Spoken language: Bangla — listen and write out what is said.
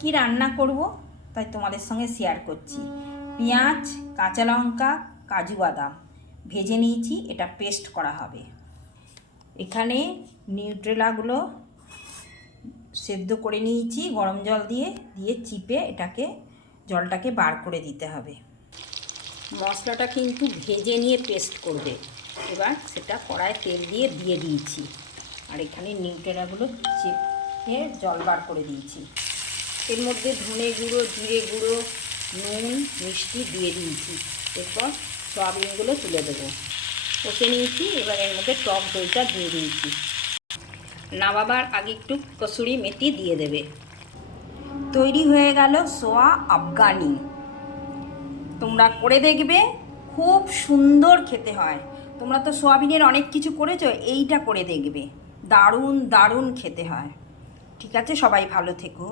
কি রান্না করব তাই তোমাদের সঙ্গে শেয়ার করছি। পেঁয়াজ, কাঁচা লঙ্কা, কাজু বাদাম ভেজে নিয়েছি, এটা পেস্ট করা হবে। এখানে নিউট্রেলাগুলো সেদ্ধ করে নিয়েছি গরম জল দিয়ে চিপে এটাকে জলটাকে বার করে দিতে হবে। মশলাটা কিন্তু ভেজে নিয়ে পেস্ট করবে। এবার সেটা কড়ায় তেল দিয়ে দিয়েছি, আর এখানে নিউট্রেলাগুলো চেপে জল বার করে দিয়েছি। এর মধ্যে ধনে গুঁড়ো, জিরে গুঁড়ো, নুন, মিষ্টি দিয়ে দিয়েছি। এরপর সয়াবিনগুলো তুলে দেবো। কষে নিয়েছি, এবার এর মধ্যে টক দইটা দিয়ে দিয়েছি। নামাবার আগে একটু কসুরি মেথি দিয়ে দেবে। তৈরি হয়ে গেল সোয়া আফগানি। তোমরা করে দেখবে, খুব সুন্দর খেতে হয়। তোমরা তো সোয়াবিনের অনেক কিছু করেছো, এইটা করে দেখবে, দারুণ দারুণ খেতে হয়। ঠিক আছে, সবাই ভালো থেকো।